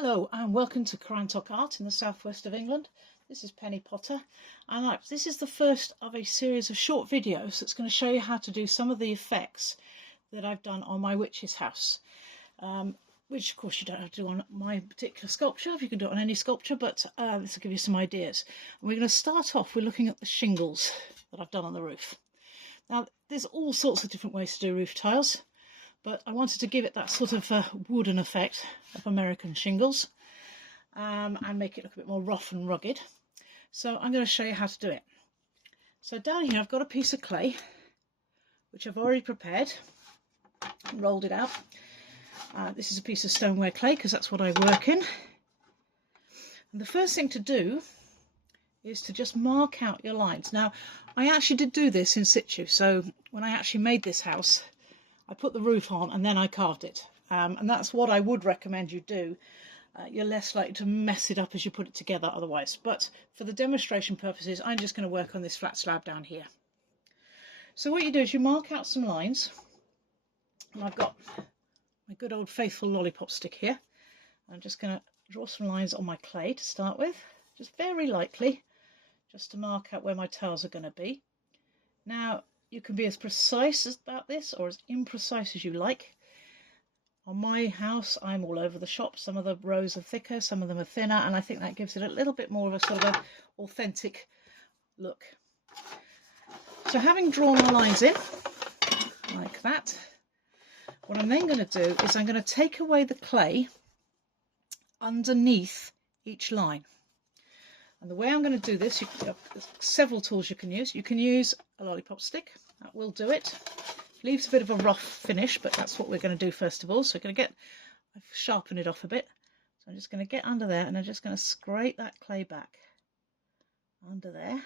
Hello and welcome to Carantoc Art in the southwest of England. This is Penny Potter and this is the first of a series of short videos that's going to show you how to do some of the effects that I've done on my witch's house, which of course you don't have to do on my particular sculpture. You can do it on any sculpture, but this will give you some ideas. And we're going to start off with looking at the shingles that I've done on the roof. Now there's all sorts of different ways to do roof tiles, but I wanted to give it that sort of wooden effect of American shingles and make it look a bit more rough and rugged. So I'm going to show you how to do it. So down here I've got a piece of clay which I've already prepared and rolled it out. This is a piece of stoneware clay because that's what I work in. And the first thing to do is to just mark out your lines. Now I actually did do this in situ, so when I actually made this house I put the roof on and then I carved it, and that's what I would recommend you do. You're less likely to mess it up as you put it together otherwise, but for the demonstration purposes I'm just going to work on this flat slab down here. So what you do is you mark out some lines, and I've got my good old faithful lollipop stick here. I'm just going to draw some lines on my clay to start with, just very lightly, just to mark out where my tiles are going to be. Now you can be as precise about this or as imprecise as you like. On my house I'm all over the shop. Some of the rows are thicker, some of them are thinner, and I think that gives it a little bit more of a sort of a authentic look. So having drawn my lines in like that, what I'm then going to do is I'm going to take away the clay underneath each line. And the way I'm going to do this, there's several tools you can use. You can use a lollipop stick, that will do it. Leaves a bit of a rough finish, but that's what we're going to do first of all. So I've sharpened it off a bit. So I'm just going to get under there and I'm just going to scrape that clay back under there.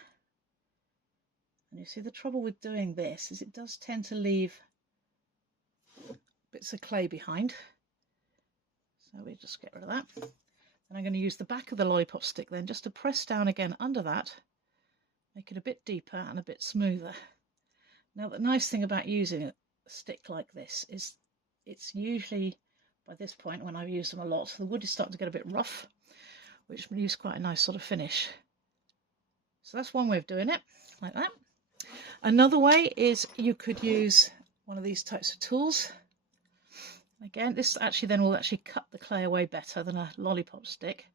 And you see the trouble with doing this is it does tend to leave bits of clay behind. So we just get rid of that. And I'm going to use the back of the lollipop stick then just to press down again under that, make it a bit deeper and a bit smoother. Now the nice thing about using a stick like this is it's usually, by this point when I've used them a lot, the wood is starting to get a bit rough, which leaves quite a nice sort of finish. So that's one way of doing it, like that. Another way is you could use one of these types of tools. Again, this actually then will actually cut the clay away better than a lollipop stick.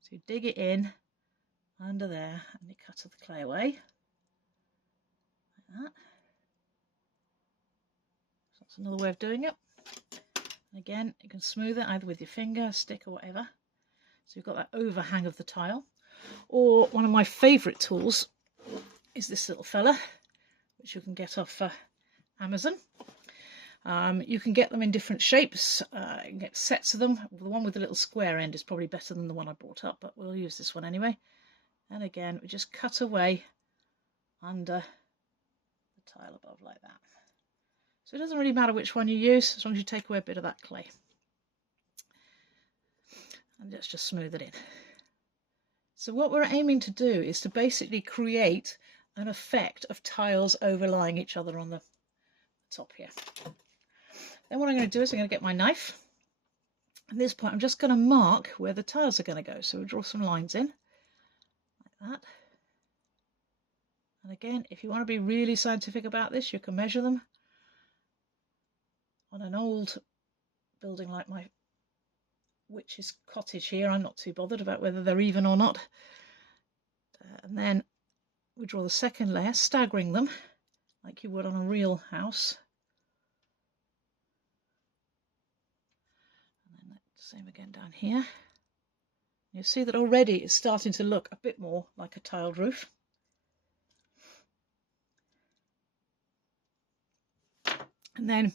So you dig it in under there and you cut the clay away like that. So that's another way of doing it. And again, you can smooth it either with your finger, stick or whatever. So you've got that overhang of the tile. Or one of my favourite tools is this little fella, which you can get off Amazon. You can get them in different shapes. You can get sets of them. The one with the little square end is probably better than the one I brought up, but we'll use this one anyway. And again, we just cut away under the tile above like that. So it doesn't really matter which one you use, as long as you take away a bit of that clay. And let's just smooth it in. So what we're aiming to do is to basically create an effect of tiles overlying each other on the top here. Then what I'm going to do is I'm going to get my knife. At this point I'm just going to mark where the tiles are going to go. So we'll draw some lines in like that. And again, if you want to be really scientific about this, you can measure them. On an old building like my witch's cottage here, I'm not too bothered about whether they're even or not. And then we draw the second layer, staggering them like you would on a real house. And then the same again down here. You see that already it's starting to look a bit more like a tiled roof. And then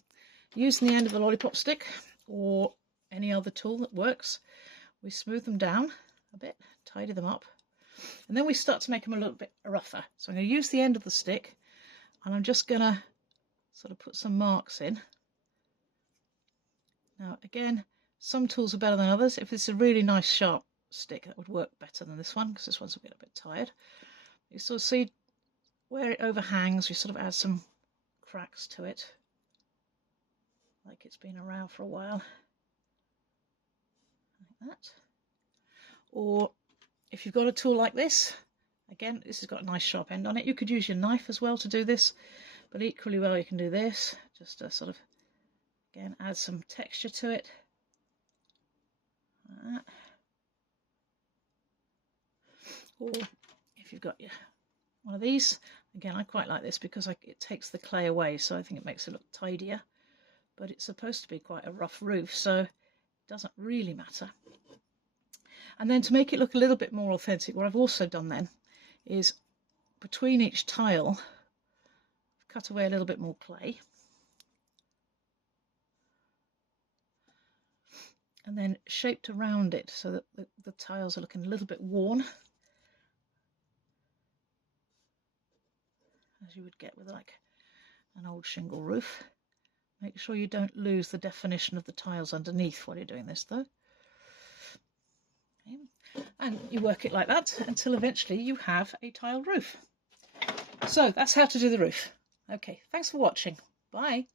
using the end of the lollipop stick or any other tool that works, we smooth them down a bit, tidy them up, and then we start to make them a little bit rougher. So I'm going to use the end of the stick and I'm just going to sort of put some marks in. Now again, some tools are better than others. If it's a really nice sharp stick, that would work better than this one because this one's a bit tired. You sort of see where it overhangs, we sort of add some cracks to it, like it's been around for a while. that. Or if you've got a tool like this, again, this has got a nice sharp end on it. You could use your knife as well to do this, but equally well you can do this, just to sort of, again, add some texture to it. Like that. Or if you've got one of these, again, I quite like this because it takes the clay away, so I think it makes it look tidier. But it's supposed to be quite a rough roof, so it doesn't really matter. And then to make it look a little bit more authentic, what I've also done then is between each tile, cut away a little bit more clay. And then shaped around it so that the tiles are looking a little bit worn, as you would get with like an old shingle roof. Make sure you don't lose the definition of the tiles underneath while you're doing this, though. Okay. And you work it like that until eventually you have a tiled roof. So that's how to do the roof. Okay, thanks for watching. Bye.